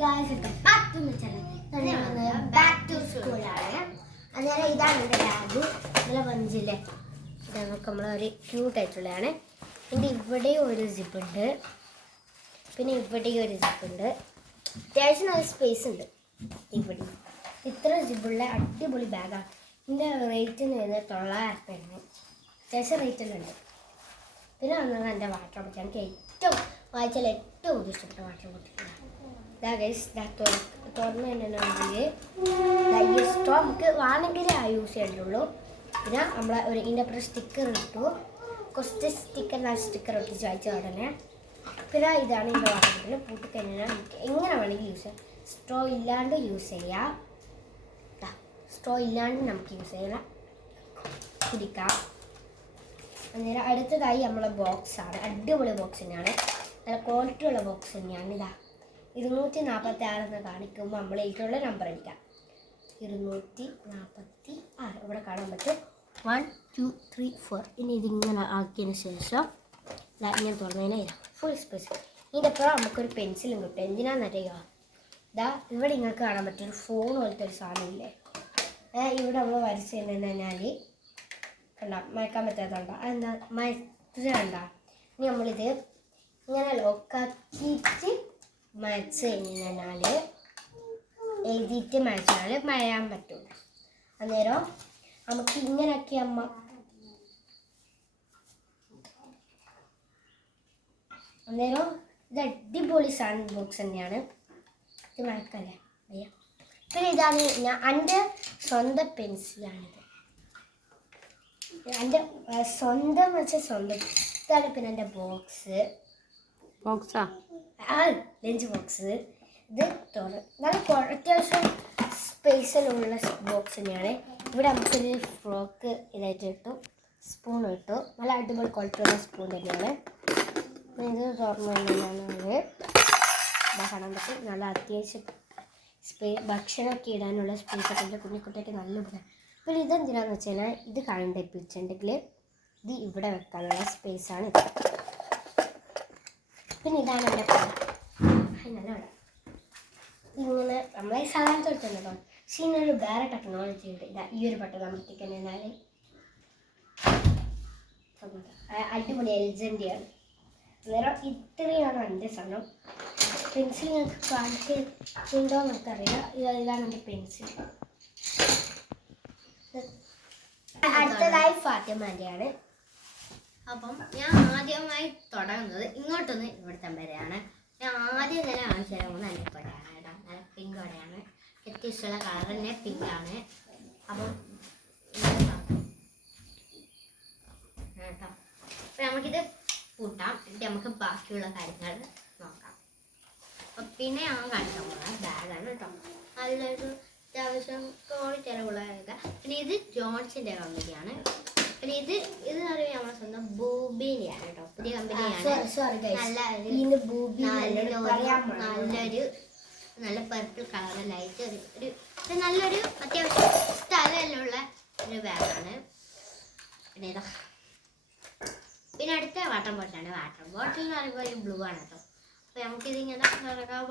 Guys back to സ്കൂളാണ്. അന്നേരം ഇതാണ് എൻ്റെ ബാഗ്. നല്ല വഞ്ചില്ലേ, ഇതൊക്കെ നമ്മളൊരു ക്യൂട്ടായിട്ടുള്ളതാണ്. എൻ്റെ ഇവിടെ ഒരു സിപ്പുണ്ട്, പിന്നെ ഇവിടെയും ഒരു സിപ്പുണ്ട്. അത്യാവശ്യം നല്ല സ്പേസ് ഉണ്ട് ഇവിടെ. ഇത്ര സിപ്പുള്ള അടിപൊളി ബാഗാണ്. ഇതിൻ്റെ റേറ്റ് വരുന്നത് 900 രൂപയാണ്. അത്യാവശ്യം റേറ്റെല്ലാം ഉണ്ട്. പിന്നെ വന്നത് എൻ്റെ വാട്ടർ ബോട്ടിൽ. എനിക്ക് വായിച്ചാൽ ഏറ്റവും ഇഷ്ടപ്പെട്ട വാട്ടർ ബോട്ടിലാണ്. തുറന്നു തന്നെയാണെങ്കിൽ നമുക്ക് വേണമെങ്കിൽ യൂസ് ചെയ്യേണ്ടുള്ളൂ. പിന്നെ നമ്മൾ ഇതിൻ്റെ അപ്പുറം സ്റ്റിക്കർ ഇട്ടു, കുറച്ച് സ്റ്റിക്കർ ഒട്ടിച്ച് വായിച്ച ഉടനെ. പിന്നെ ഇതാണ് ഇതിൻ്റെ വാട്ടർ ബോട്ടിൽ. പൂട്ടിക്കഴിഞ്ഞാൽ നമുക്ക് എങ്ങനെ വേണമെങ്കിൽ യൂസ് ചെയ്യാം. സ്ട്രോ ഇല്ലാണ്ട് യൂസ് ചെയ്യാം. സ്ട്രോ ഇല്ലാണ്ട് നമുക്ക് യൂസ് ചെയ്യാം, കുടിക്കാം. അന്നേരം അടുത്തതായി നമ്മളെ ബോക്സാണ്. അടിപൊളി ബോക്സ് തന്നെയാണ്, നല്ല ക്വാളിറ്റി ഉള്ള ബോക്സ് തന്നെയാണ്. 246 എന്ന് കാണിക്കുമ്പോൾ നമ്മൾ ഇതിലുള്ള നമ്പർ അടിക്കാം. 246 ഇവിടെ കാണാൻ പറ്റും. 1 2 3 4. ഇനി ഇതിങ്ങനെ ആക്കിയതിന് ശേഷം ഇങ്ങനെ തുറന്നതിന് ഫുൾ സ്പേസ്. ഇതിൻ്റെ അപ്പുറം നമുക്കൊരു പെൻസിലും കിട്ടും. എന്തിനാണെന്നറിയുക, ഇവിടെ നിങ്ങൾക്ക് കാണാൻ പറ്റും ഒരു ഫോൺ പോലത്തെ ഒരു സാധനമില്ലേ. ഇവിടെ നമ്മൾ വരച്ച് കഴിഞ്ഞാൽ കണ്ട മയക്കാൻ പറ്റാത്തണ്ട, അതെന്താ മയക്കണ്ട. ഇനി നമ്മളിത് ഇങ്ങനെ ലോക്കാക്കിയിട്ട് മയച്ച് കഴിഞ്ഞാൽ എഴുതിയിട്ട് മയച്ചാൽ മഴയാൻ പറ്റും. അന്നേരം നമുക്ക് ഇങ്ങനെയൊക്കെ അന്നേരം ഇത് അടിപൊളി സാൻഡ് ബോക്സ് തന്നെയാണ്. ഇത് മയക്കല്ലേ അയ്യ. പിന്നെ ഇതാണ് എൻ്റെ സ്വന്തം പെൻസിലാണിത്. എൻ്റെ സ്വന്തം വെച്ചാൽ സ്വന്തം. ഇതാണ് പിന്നെ എൻ്റെ ബോക്സാ ലഞ്ച് ബോക്സ്. ഇത് നല്ല അത്യാവശ്യം സ്പേസിലുള്ള ബോക്സ് തന്നെയാണ്. ഇവിടെ നമുക്കൊരു ഫ്രോക്ക് ഇതായിട്ട് കിട്ടും, സ്പൂൺ കിട്ടും. നല്ല അടിപൊളി ക്വാളിറ്റിയുള്ള സ്പൂൺ തന്നെയാണ്. ഇത് തുറന്നു കാണാൻ പറ്റും. നല്ല അത്യാവശ്യം ഭക്ഷണമൊക്കെ ഇടാനുള്ള സ്പേസൊക്കെ ഉണ്ട്. കുഞ്ഞിക്കുട്ടിയൊക്കെ നല്ല ഉപകാരം. പിന്നെ ഇതെന്തിനാന്ന് വെച്ച് കഴിഞ്ഞാൽ ഇത് കണ്ടിപ്പിച്ചിട്ടുണ്ടെങ്കിൽ ഇത് ഇവിടെ വെക്കാനുള്ള സ്പേസാണ്. പിന്നെ ഇതാണ് എൻ്റെ നല്ല ഇവിടെ ഇങ്ങനെ നമ്മളെ സാധാരണ തൊടുത്തുണ്ടോ. പക്ഷേ ഇതിനൊരു വേറെ ടെക്നോളജി ഉണ്ട്. ഈ ഒരു ബട്ടൺ അമർത്തിക്കഴിഞ്ഞാൽ അടിപൊളി എൽജൻ്റെയാണ്. അന്നേരം ഇത്രയാണ് എൻ്റെ സാധനം. പെൻസിൽ ഞങ്ങൾക്ക് കാണിച്ചിട്ടുണ്ടോ എന്നൊക്കറിയാം. ഇതാണ് എൻ്റെ പെൻസിൽ. അടുത്തതായി ഫാത്തിമാൻ്റെയാണ്. അപ്പം ഞാൻ ആദ്യമായി തുടങ്ങുന്നത് ഇങ്ങോട്ടൊന്ന് ഇവിടുത്തെ വരെയാണ്. ഞാൻ ആദ്യം തന്നെ ആവശ്യം പോകുന്നത് നല്ല പടയാണ് കേട്ടോ. നല്ല പിങ്ക് പടയാണ്. ഏറ്റവും ഇഷ്ടമുള്ള കളർ തന്നെ പിങ്കാണ്. അപ്പം കേട്ടോ, അപ്പം നമുക്കിത് കൂട്ടാം. എന്നിട്ട് നമുക്ക് ബാക്കിയുള്ള കാര്യങ്ങൾ നോക്കാം. അപ്പം പിന്നെ ഞാൻ കാണിക്കാൻ പോകുന്നത് ബാഗാണ് കേട്ടോ. നല്ലൊരു അത്യാവശ്യം ക്വാളിറ്റി ഉള്ളതൊക്കെ. പിന്നെ ഇത് ജോൺസിൻ്റെ കമ്പനിയാണ്. പിന്നെ ഇത് പറയുമ്പോൾ നമ്മളെ സ്വന്തം ബൂബിനെയാണ് കേട്ടോ. പുതിയ കമ്പനിയാണ്. നല്ല പർപ്പിൾ കളറിലായിട്ട് ഒരു നല്ലൊരു അത്യാവശ്യം സ്ഥലമുള്ള ഒരു ബാഗാണ്. പിന്നെ ഇതാ പിന്നെ അടുത്ത വാട്ടർ ബോട്ടിലാണ്. വാട്ടർ ബോട്ടിൽ എന്ന് പറയുമ്പോൾ ഒരു ബ്ലൂ ആണ് കേട്ടോ. അപ്പോൾ നമുക്കിതിങ്ങനെ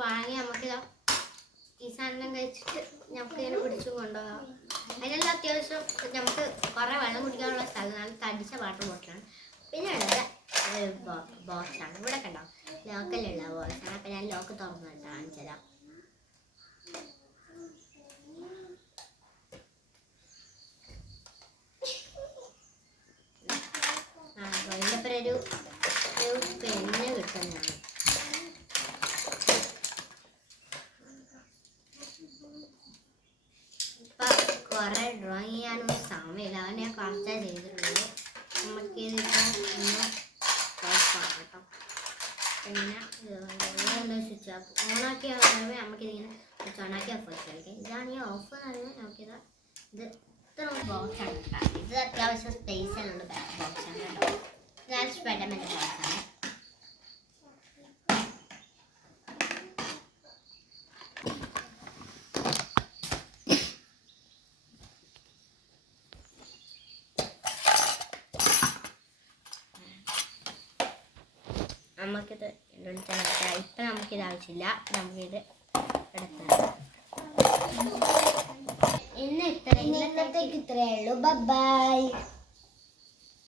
വാങ്ങി നമുക്കിതാ ഈ സാധനം കഴിച്ചിട്ട് നമുക്ക് ഇങ്ങനെ പിടിച്ചും കൊണ്ടുപോകാം. അതിനെല്ലാം അത്യാവശ്യം നമുക്ക് കുറേ വെള്ളം കുടിക്കാനുള്ള സ്ഥലം. നല്ല തടിച്ച വാട്ടർ ബോട്ടിലാണ്. പിന്നെ ഉള്ളത് ബോക്സാണ്. ഇവിടെ കണ്ടോ ലോക്കലുള്ള ബോക്സാണ്. അപ്പം ഞാൻ ലോക്ക് തുറന്നിട്ട് കാണിച്ചു തരാം. ഇതിൻ്റെ ഒരു പെണ്ണ് കിട്ടുന്നതാണ്. കുറേ ഡ്രോയിങ് ചെയ്യാനൊന്നും സമയമില്ല, അവൻ ഞാൻ കുറച്ചേ ചെയ്തിട്ടുള്ളൂ. നമുക്കിതിപ്പോൾ കേട്ടോ. പിന്നെ ഇതെന്താ സ്വിച്ച് ഓണാക്കി പറയുമ്പോൾ നമുക്കിതിങ്ങനെ സ്വിച്ച് ഓണാക്കി ഓഫ് ആക്കി കളിക്കാം. ഇതാണ് ഈ ഓഫ് എന്ന് പറയുമ്പോൾ നമുക്കിത് ഇത്ര ബോക്സാണ് കേട്ടോ. ഇത് അത്യാവശ്യം സ്പേസിലുള്ള ബോക്സാണ് കേട്ടോ. ഞാൻ സ്പൈഡർമാൻ്റെ ബോക്സാണ്. നമുക്കിത് ഇപ്പം നമുക്കിത് ആവശ്യമില്ല. നമുക്കിത് ഇന്നത്തേക്ക് ഇത്രയേ ഉള്ളൂ. ബൈ.